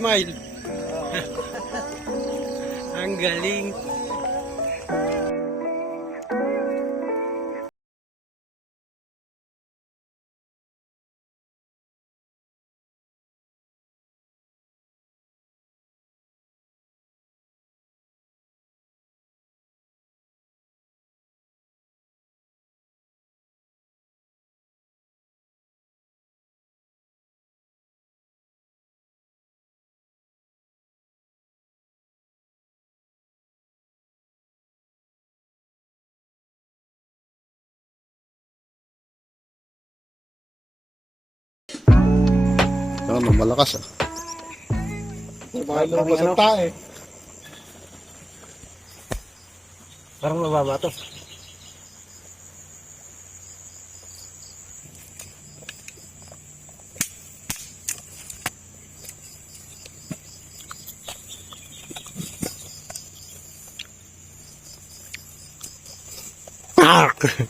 Smile. Ang galing. Malakas ah. Baka lumabas ang tae. Parang mababa to.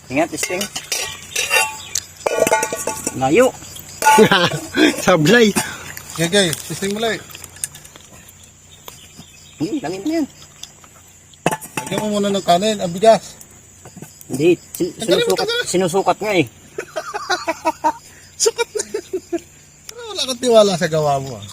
Ingat, testing. Layo. Sablay. Gagay, testing mo lang. Langin na yan. Lagyan mo muna ng kanin, ang bigas. Hindi, sinusukat nga eh. Sukat na. Pero wala kang tiwala sa gawa mo ah.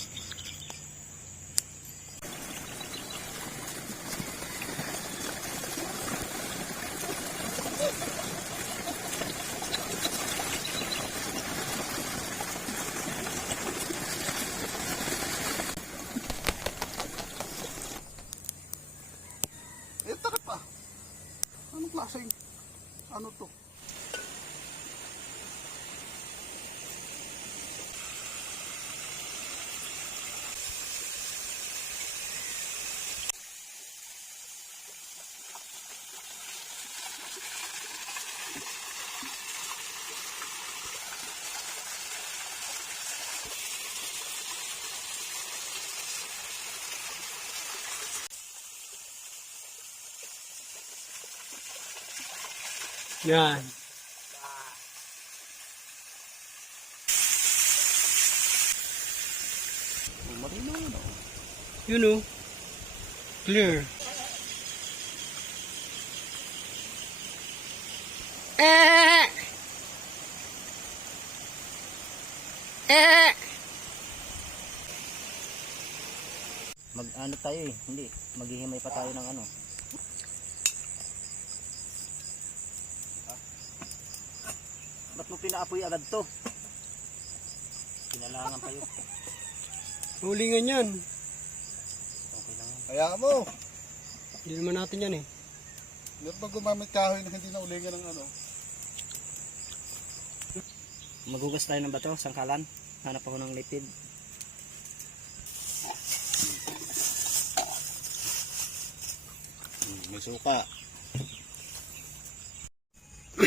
Takot pa. Anong klaseng ano to? Yan. You know. Clear. Mag-ano tayo eh. Hindi, maghihimay pa tayo ng ano. Ba't mo pinaapoy agad to? Kinalangan pa yun. Hulingan yan. Okay lang yan. Kaya mo. Hindi naman natin yan eh. Meron ba gumamit kahoy na hindi na ulingan ng ano? Magugas tayo ng bato, sangkalan. Hanap ako ng litid. May suka.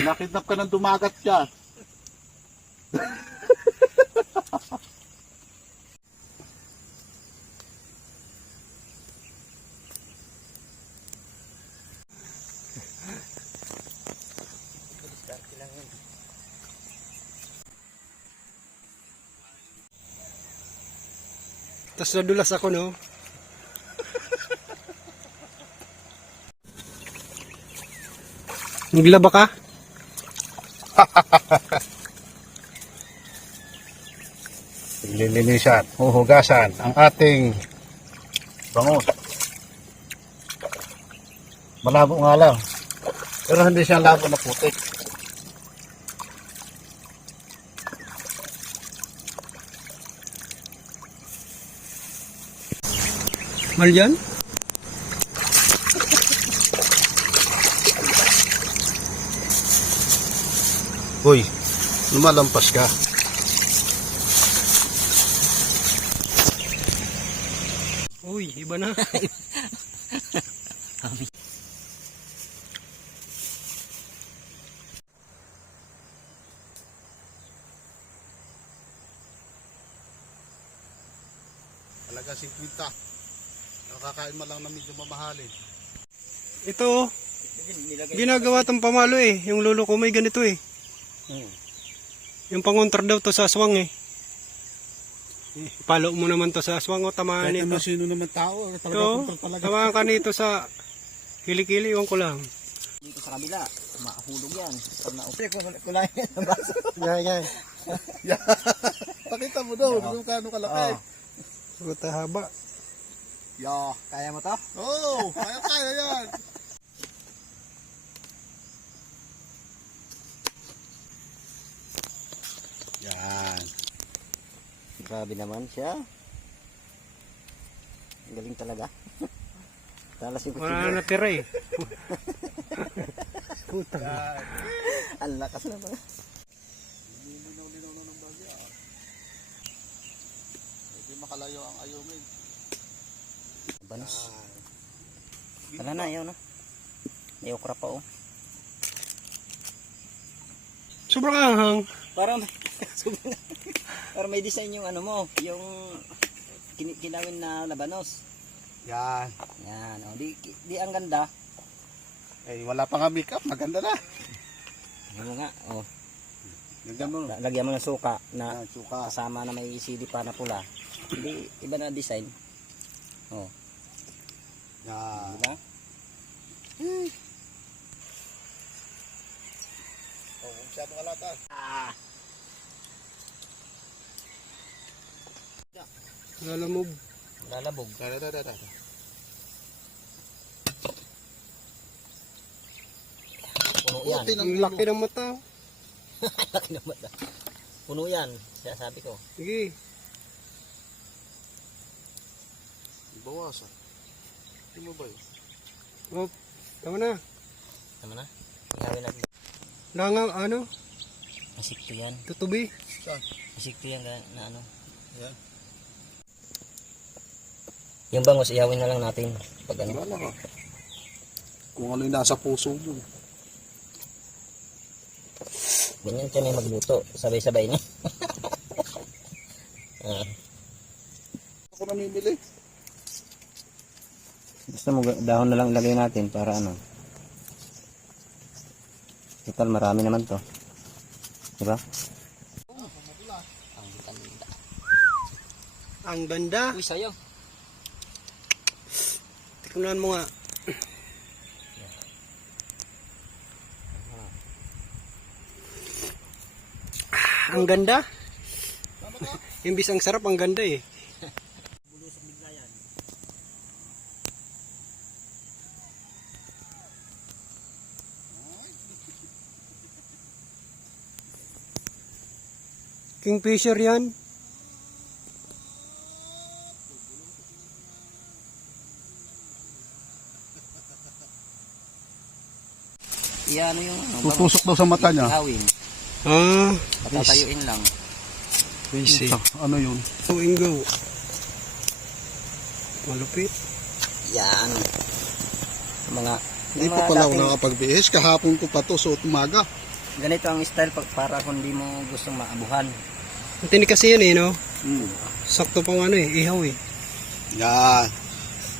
Nakidnap ka ng dumagat dyan. Tapos nadulas ako, no? Naglaba ka? Lilinisan, huhugasan ang ating bangus. Malabo nga lang. Pero hindi siya labo na putik. Mahal yan? Uy, lumalampas ka. Uy, iba na. Talaga 50. Nakakain mo lang na medyo mamahalin. Ito, ginagawa tong pamalo eh. Yung lolo ko may ganito eh. Yung pangontra daw to sa aswang eh. Palo mo naman to sa aswang o tamaan Kahit nito. naman sino naman tao, talaga Ito, punta talaga. tamaan ka nito sa kilikili, iwan ko lang. Dito sa kabila, mahulog yan. Pag kulayan yan ang baso. Yan. Pakita mo daw, kung kano kalaki. Puta haba. Kaya mo to? Oo, kaya yan. Yan. Grabe naman siya. Ang galing talaga. Talas yung Wala na kutsilyo. natira eh. Puta. Ang lakas naman. Linaw-linaw na ng bagya. Hindi makalayo ang ayungin. Banos. Wala na, ayaw na. May okra pa oh. Sobrang anghang. Parang parang may design yung ano mo, yung kinawin na labanos. Yan. Yan, oh, di ang ganda. Eh, wala pa nga makeup, maganda na. Ano nga, oh. Ganda mo. Lagyan mo ng suka na Yan, suka. kasama na may CD pa na pula. Hindi, iba na design. Oh, Yan. diba? Oh, masyadong kalatan. Lalamog. Lalabog. Da. Puno yan. Ang laki ng mata. Laki naman na. Puno yan, sabi ko. Sige. Bawasan. Hindi mo ba yun? Oh, tama na. Tama na? Ihawin natin. Langang ano? Masikto yan. Tutubi. Saan? Masikto yan na ano. Yan. Yung bangus, ihawin na lang natin. Pag ano. Wala ka. Kung ano yung nasa puso mo. Ganyan siya may magluto. Sabay-sabay na. Ako namimili. Gusto mo dahon na lang ilagay natin para ano. Total marami naman to. Diba? Ang ganda. Uy, sayo. Tingnan mo nga. Ang ganda. Imbis ang sarap, ang ganda eh. Kingfisher yan. Iyan yung ano. Tutusok daw sa mata niya. Ihawin. Ah, Patatayuin lang. busy. Ano yun? Go and go. Malupit. Yan. Mga Hindi yung pa mga pala ako dating- nakapag-bihis. Kahapon ko pa to sa umaga. Ganito ang style para kung di mo gustong maabuhan. Ang tinik kasi yan eh, no? Hmm. Sakto pang ano eh, ihaw eh. Yan.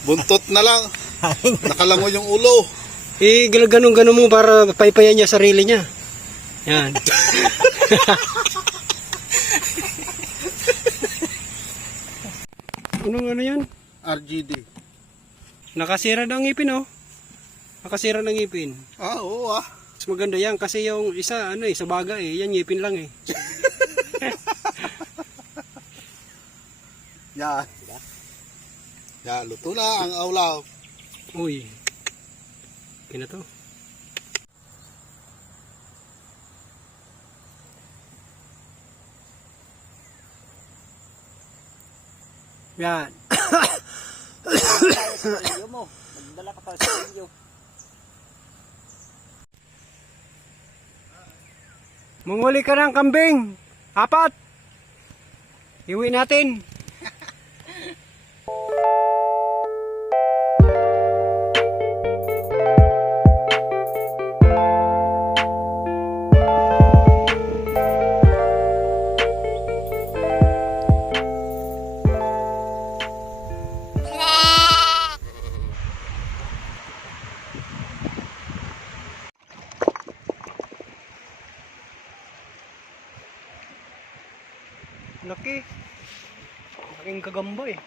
Buntot na lang. Nakalangoy yung ulo. Eh, ganun-ganun mo para paypayan niya sarili niya. Yan. Anong ano yan? RGD. Nakasira na ang ngipin oh. Nakasira ng ngipin. Ah, oo ah. Mas maganda yan kasi yung isa ano eh, sa baga eh. Yan ngipin lang eh. Yan. Yan, luto na ang aulaw. Uy. Okay na to. Yan. Video mo. Magdala ka pa sa video. Manguli ka ng kambing. 4. Iwi natin. Laki. daming kagamba eh.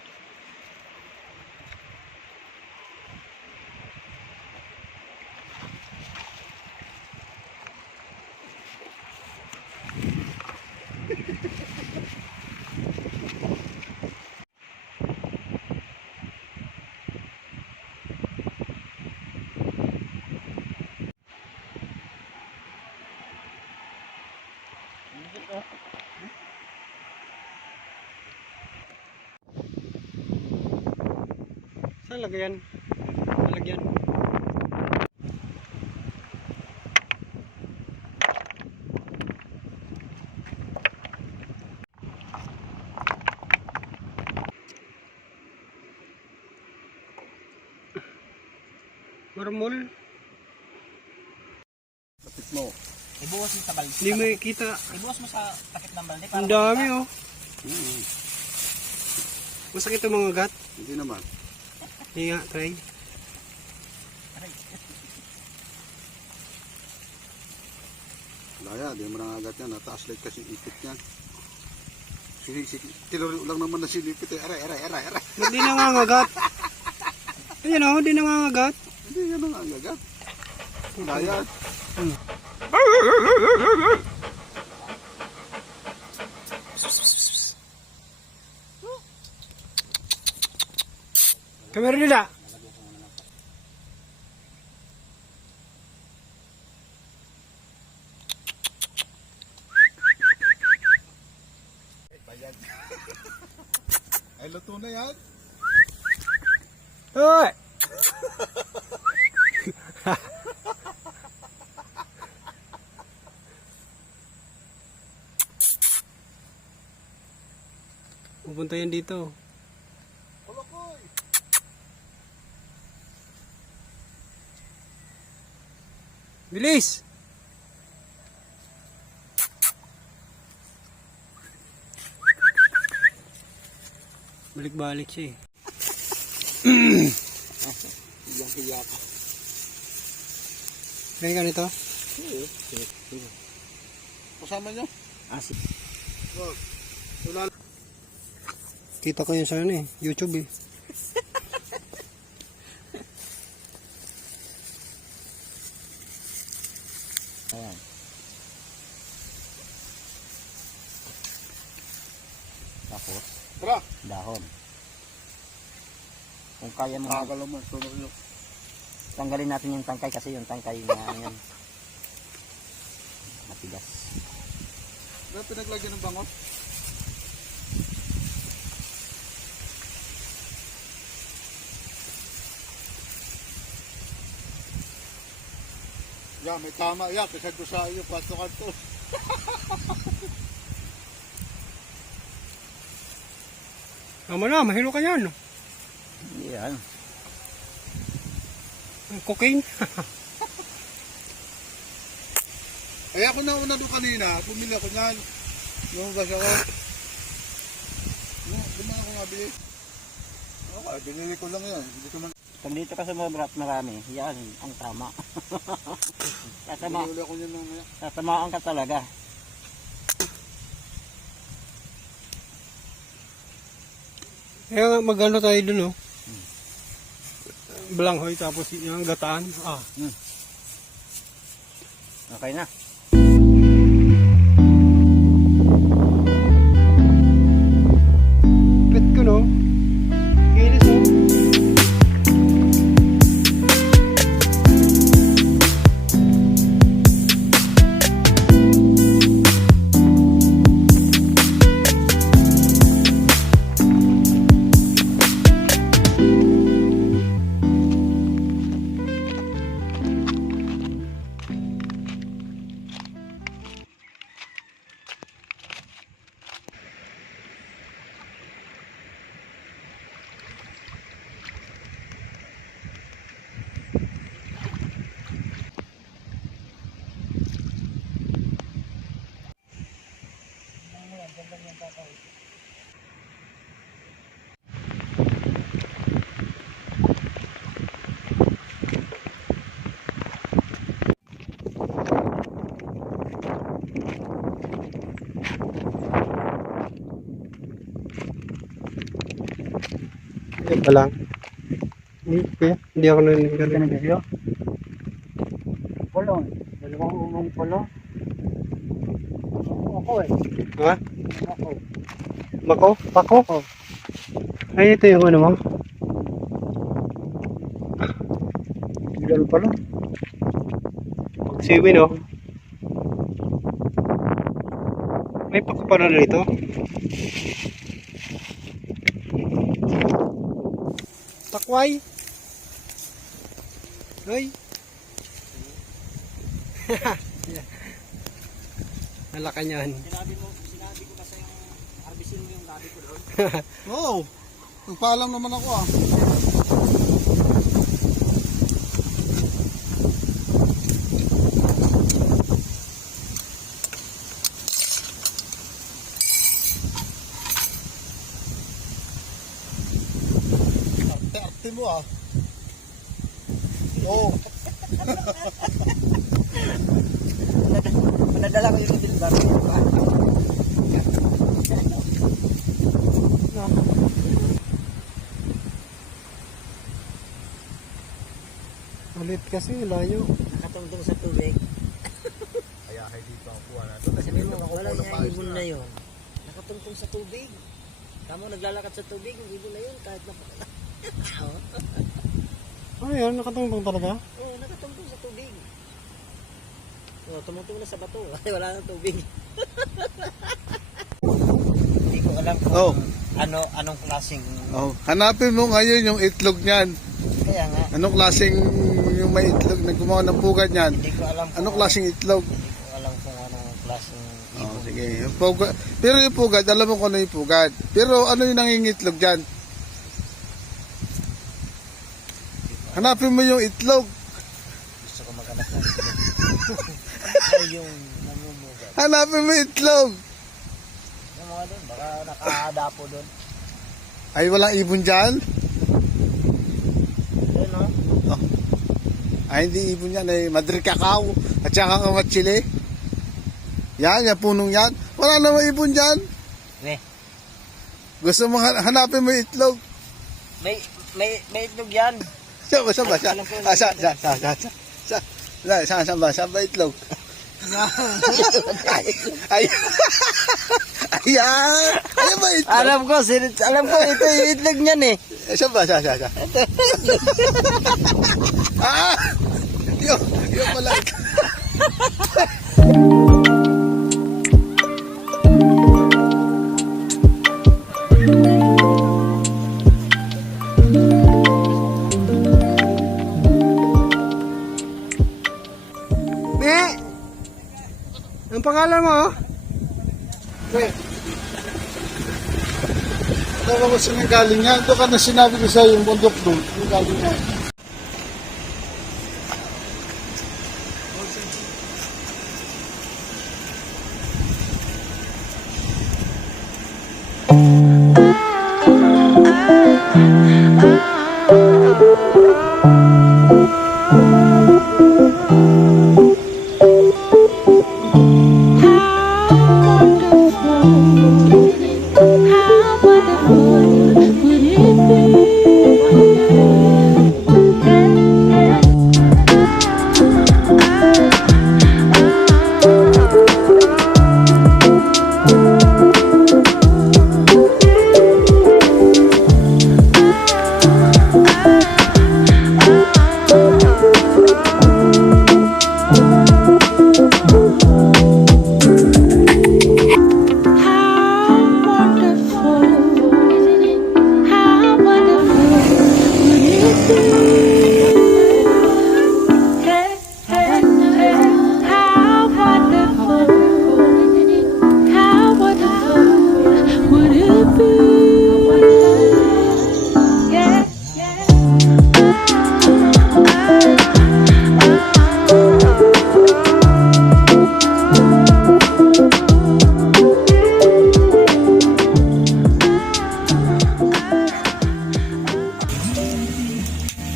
Saan lagyan? Lalagyan. Marmol. Lapit mo. Ibuwas mo sa balde. Hindi mo ikita. Ibuwas mo sa takip ng balde. Ang dami oh. Hmm. Masakit ang mga gat. Hindi naman. Hindi nga, try. Laya, di mo nangagat yan. Nataas light kasi ipit yan. Tilori lang naman na silipit eh. Aray. Hindi nangangagat. Ayan oh, hindi nangangagat. Hindi yan nangagat. Laya. Kamera nila. Ay, luto na yan. Hoy! Pupunta yan dito. Kolokoy. Bilis! Balik-balik siya eh. Hiyang-hiya ka. Kaya ka nito? Kasama nyo? Asip. Wala. Kita ko yun sa ano eh, YouTube eh. Ayan. Tapos, Tara. dahon. Kung kaya mo, Nakakalaw mo. Tulog nyo. tanggalin natin yung tangkay kasi yung tangkay na yan. Matigas. Ano pinaglagyan ng bangos? Ya, may tama ya. Kasi doon sa iyo, kanto-kanto. Tama na, mahilo ka yan. Yan. Cocaine. Ay, ako na una doon kanina. Pumili ako niyan. Lumabas ako. Dumaan ako nga bili. Okay, binili ko lang yan. Hindi ko man. Pag dito ka sa marami, yan ang tama. Binili ako niyan mamaya. Tatamaan ka talaga. Kaya mag-ano tayo dun oh. Balanghoy tapos yung gataan. Ah. Okay na. Pet ko no. Kinis oh. Teka lang. Hindi, kuya. Hindi ako nanigarilyo. video? Polo. Dalawang umong polo. Ako eh. Ha? Ako. Mako? Pako? Ay, ito yung ano mo. Ganun pala. Pagsiwin, oh. May pako pa na rito. Takway. Hoy. Malaka niyan. Sinabi ko kasi yung harvestin mo yung gabi ko doon. Oo. Nagpaalam naman ako ah. Arte mo ah. Oo. Manadala ko yung bilbar. Ulit kasi, layo. Nakatungtong sa tubig. Kaya kay dito ang kuha na doon. Sabi mo, wala niya ibon na yun. Nakatungtong sa tubig. Kamu naglalakad sa tubig, yung ibon na yun kahit na. Ano yan? Nakatungtong talaga? Oo, nakatungtong sa tubig. Oo, tumutong na sa bato. Kasi wala nang tubig. Hindi ko alam kung Oh. anong klaseng. Oh, hanapin mo ngayon yung itlog niyan. Kaya nga, Anong klaseng yung may itlog na gumawa ng pugad niyan? hindi ko alam Anong klaseng itlog? Hindi ko alam kung anong klaseng Oh, ibon. sige. Yung pugad, pero yung pugad, alam mo kung ano yung pugad. Pero ano yung nangingitlog diyan? Hanapin mo yung itlog. Gusto ko maghanap ng ano yung namumuga. Hanapin mo yung itlog. Yung mga doon, baka nakadapo doon. Ay, walang ibon diyan. Doon, no? Ay, hindi ibon yan. Ay, Madrid Cacao at saka kamatsili. Yan, yung punong yan. Wala namang ibon diyan. Eh, Gusto mo hanapin mo yung itlog. may itlog yan. Saan ba? Saan ba? Alam ko, Saan ba? Saan ba itlog? Ay. Ayan. Ayan ba itlog? Alam ko ito yung itlog niyan eh. Saan ba? Saan? Ah! Yung pala. Ne! Ang pangalan mo? Wait. Alam ko saan galing yan. Ito ka na sinabi ko sa'yo yung bundok doon. Yung galing yan.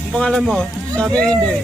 Ang pangalan mo? Sabi hindi.